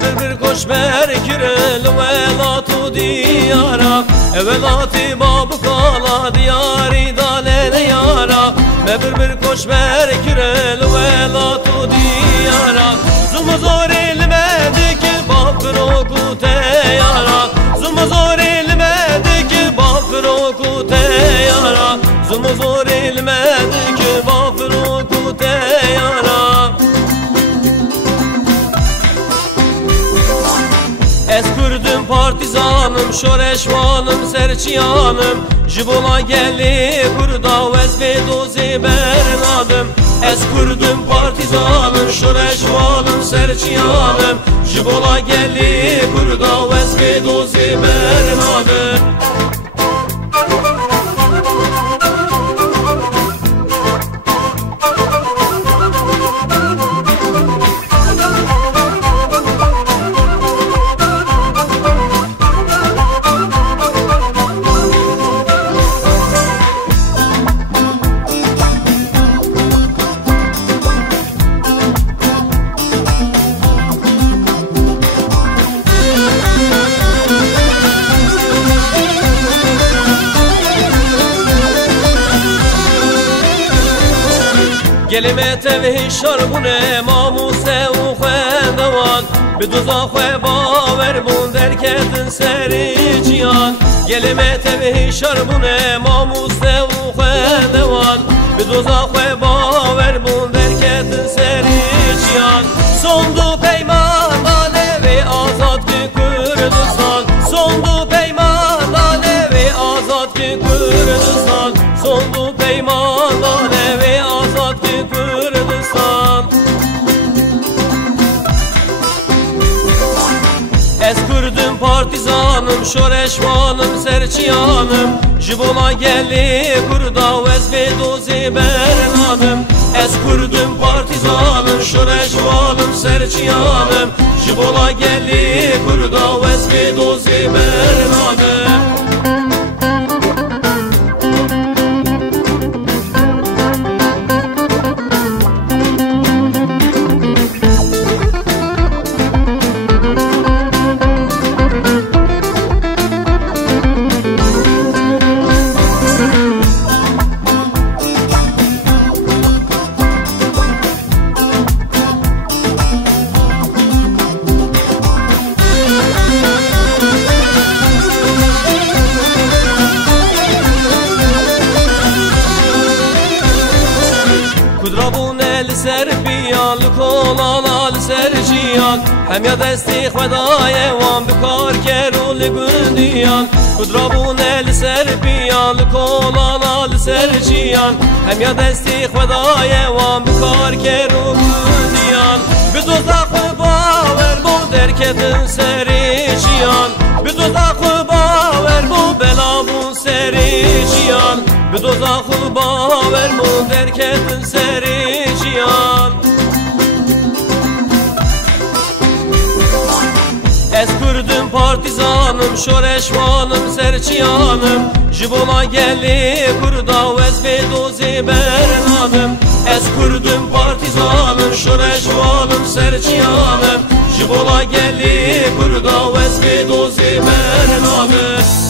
bir koşber kirel velatu diyara Evelati babu kala diyari dalene yara bir koşber kirel velatu diyara Zulmü zor elmedi ki bakır oku teyara Zulmü zor elmedi ki bakır oku teyara Zulmü zor elmedi ki bakır oku teyara Ez Kürdüm partizanım, şoreşvanım, serçiyanım Jibola gelli kurda vezbe dozi bernadım Ez Kürdüm partizanım, şoreşvanım, serçiyanım Jibola gelli kurda vezbe dozi bernadım Gelime tevhi şarbune mamuse u xedevan Biduza xwe baver bun derketin seri cihan Gelime tevhi şarbune mamuse u xedevan Biduza xwe baver bun derketin seri cihan Sondu peyman alevi azad ki Kürdistan Sondu peyman alevi azad ki Kürdistan Sondu peyman alevi azad ki Kürdistan Ez Kürdüm partizanım, şoreşvanım, serçiyanım Jibola gelli kurda vezbe dozi bernadım Ez Kürdüm partizanım, şoreşvanım, serçiyanım Jibola gelli kurda vezbe dozi bernadım Kudrabun el serpiyan Lukolan al serciyan Hem ya desti xvedaye wan bikar kerul gundiyan Kudrabun el serpiyan Lukolan al serciyan Hem ya desti xvedaye wan bikar kerul gundiyan Biduza xwe baver bu derketin serciyan Biduza xwe baver bu belabun serciyan Biduza xwe baver bu derketin serciyan Ez Kürdüm partizanım, şoreşvanım, serçiyanım Jibola gelli kurda vezbe dozi bernadım Ez Kürdüm partizanım, şoreşvanım, serçiyanım Jibola gelli kurda vezbe dozi bernadım